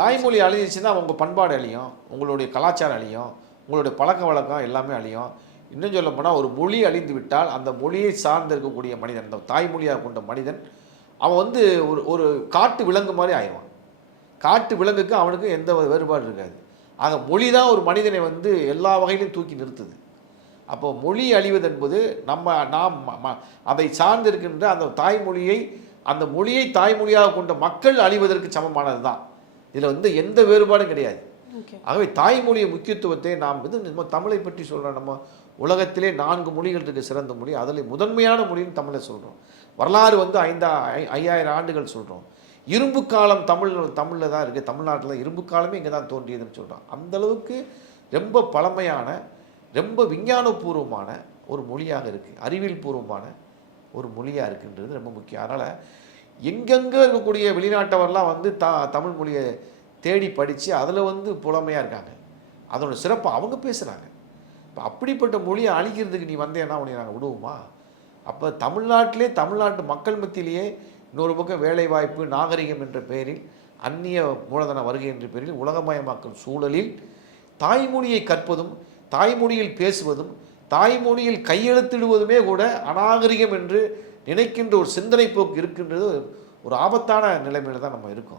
சொல்லுங்க. தாய்மொழி அழிஞ்சிச்சுன்னா உங்கள் பண்பாடு அழியும், உங்களுடைய கலாச்சாரம் அழியும், உங்களுடைய பழக்க வழக்கம் எல்லாமே அழியும். இன்னும் சொல்ல போனால் ஒரு மொழி அழிந்து விட்டால் அந்த மொழியை சார்ந்து இருக்கக்கூடிய மனிதன், அந்த தாய்மொழியாக கொண்ட மனிதன், அவன் வந்து ஒரு ஒரு காட்டு விலங்கு மாதிரி ஆயிடுவான். காட்டு விலங்குக்கு அவனுக்கு எந்த வேறுபாடு இருக்காது. ஆக மொழி தான் ஒரு மனிதனை வந்து எல்லா வகையிலும் தூக்கி நிறுத்துது. அப்போ மொழி அழிவது என்பது நாம் அதை சார்ந்து இருக்கின்ற அந்த தாய்மொழியை, அந்த மொழியை தாய்மொழியாக கொண்ட மக்கள் அழிவதற்கு சமமானது தான். இதில் வந்து எந்த வேறுபாடும் கிடையாது. ஆகவே தாய்மொழிய முக்கியத்துவத்தை நாம் வந்து நம்ம தமிழை பற்றி சொல்கிறோம். நம்ம உலகத்திலே 4 மொழிகள் இருக்குது சிறந்த மொழி, அதில் முதன்மையான மொழின்னு தமிழை சொல்கிறோம். வரலாறு வந்து 5000 ஆண்டுகள் சொல்கிறோம். இரும்பு காலம் தமிழில் தான் இருக்குது. தமிழ்நாட்டில் இரும்பு காலமே இங்கே தான் தோன்றியதுன்னு சொல்கிறோம். அந்தளவுக்கு ரொம்ப பழமையான, ரொம்ப விஞ்ஞானபூர்வமான ஒரு மொழியாக இருக்குது, அறிவியல் பூர்வமான ஒரு மொழியாக இருக்குன்றது ரொம்ப முக்கியம். அதனால் எங்கெங்கே இருக்கக்கூடிய வெளிநாட்டவர்லாம் வந்து தமிழ் மொழியை தேடி படித்து அதில் வந்து புலமையாக இருக்காங்க. அதோட சிறப்பை அவங்க பேசுகிறாங்க. இப்போ அப்படிப்பட்ட மொழியை அழிக்கிறதுக்கு நீ வந்தேன்னா உன்னை நாங்கள் விடுவோமா? அப்போ தமிழ்நாட்டிலே, தமிழ்நாட்டு மக்கள் மத்தியிலேயே இன்னொரு பக்கம் வேலைவாய்ப்பு, நாகரிகம் என்ற பெயரில், அந்நிய மூலதன வருகை என்ற பெயரில் உலகமயமாக்கும் சூழலில் தாய்மொழியை கற்பதும், தாய்மொழியில் பேசுவதும், தாய்மொழியில் கையெழுத்திடுவதுமே கூட அநாகரிகம் என்று நினைக்கின்ற ஒரு சிந்தனை போக்கு இருக்கின்றது ஒரு ஆபத்தான நிலைமையில் தான் நம்ம இருக்கோம்.